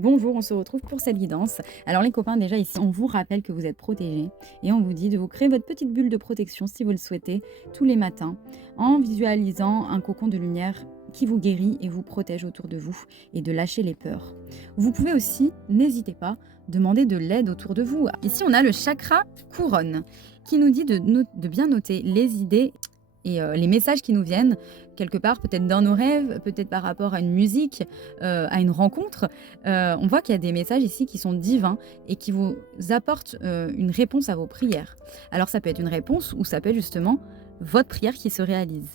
Bonjour, on se retrouve pour cette guidance. Alors les copains, déjà ici, on vous rappelle que vous êtes protégés et on vous dit de vous créer votre petite bulle de protection si vous le souhaitez tous les matins en visualisant un cocon de lumière qui vous guérit et vous protège autour de vous et de lâcher les peurs. Vous pouvez aussi, n'hésitez pas, demander de l'aide autour de vous. Ici, on a le chakra couronne qui nous dit de bien noter les idées et les messages qui nous viennent quelque part, peut-être dans nos rêves, peut-être par rapport à une musique, à une rencontre. On voit qu'il y a des messages ici qui sont divins et qui vous apportent une réponse à vos prières. Alors ça peut être une réponse ou ça peut être justement votre prière qui se réalise.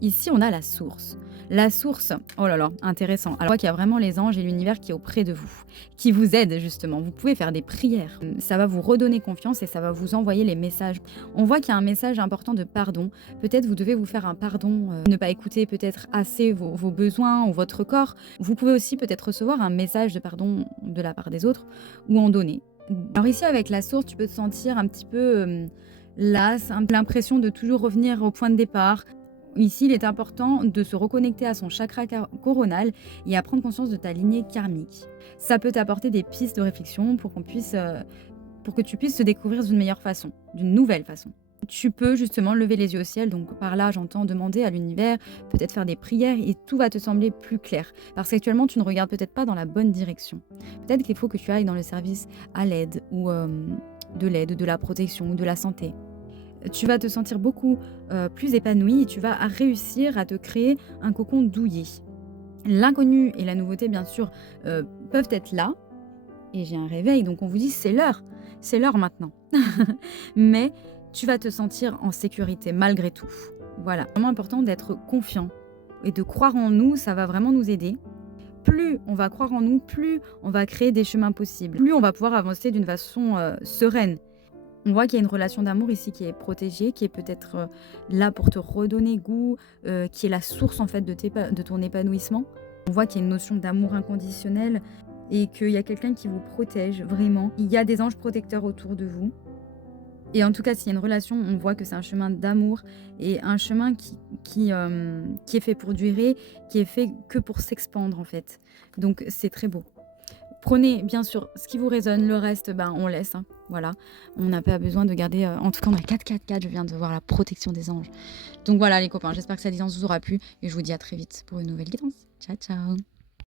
Ici, on a la source. La source, oh là là, intéressant. Alors, on voit qu'il y a vraiment les anges et l'univers qui est auprès de vous, qui vous aident justement. Vous pouvez faire des prières. Ça va vous redonner confiance et ça va vous envoyer les messages. On voit qu'il y a un message important de pardon. Peut-être vous devez vous faire un pardon, ne pas écouter peut-être assez vos besoins ou votre corps. Vous pouvez aussi peut-être recevoir un message de pardon de la part des autres ou en donner. Alors ici, avec la source, tu peux te sentir un petit peu las, l'impression de toujours revenir au point de départ. Ici, il est important de se reconnecter à son chakra coronal et à prendre conscience de ta lignée karmique. Ça peut t'apporter des pistes de réflexion pour pour que tu puisses te découvrir d'une meilleure façon, d'une nouvelle façon. Tu peux justement lever les yeux au ciel, donc par là j'entends demander à l'univers, peut-être faire des prières et tout va te sembler plus clair. Parce qu'actuellement tu ne regardes peut-être pas dans la bonne direction. Peut-être qu'il faut que tu ailles dans le service à l'aide ou de l'aide, de la protection ou de la santé. Tu vas te sentir beaucoup plus épanoui et tu vas réussir à te créer un cocon douillet. L'inconnu et la nouveauté, bien sûr, peuvent être là. Et j'ai un réveil, donc on vous dit c'est l'heure maintenant. Mais tu vas te sentir en sécurité malgré tout. Voilà, vraiment important d'être confiant et de croire en nous, ça va vraiment nous aider. Plus on va croire en nous, plus on va créer des chemins possibles, plus on va pouvoir avancer d'une façon sereine. On voit qu'il y a une relation d'amour ici qui est protégée, qui est peut-être là pour te redonner goût, qui est la source en fait de ton épanouissement. On voit qu'il y a une notion d'amour inconditionnel et qu'il y a quelqu'un qui vous protège vraiment. Il y a des anges protecteurs autour de vous. Et en tout cas, s'il y a une relation, on voit que c'est un chemin d'amour et un chemin qui est fait pour durer, qui est fait que pour s'expandre en fait. Donc c'est très beau. Prenez bien sûr ce qui vous résonne, le reste, ben, on laisse. Hein. Voilà, on n'a pas besoin de garder. En tout cas, on a 4, je viens de voir la protection des anges. Donc voilà, les copains, j'espère que cette guidance vous aura plu et je vous dis à très vite pour une nouvelle guidance. Ciao, ciao!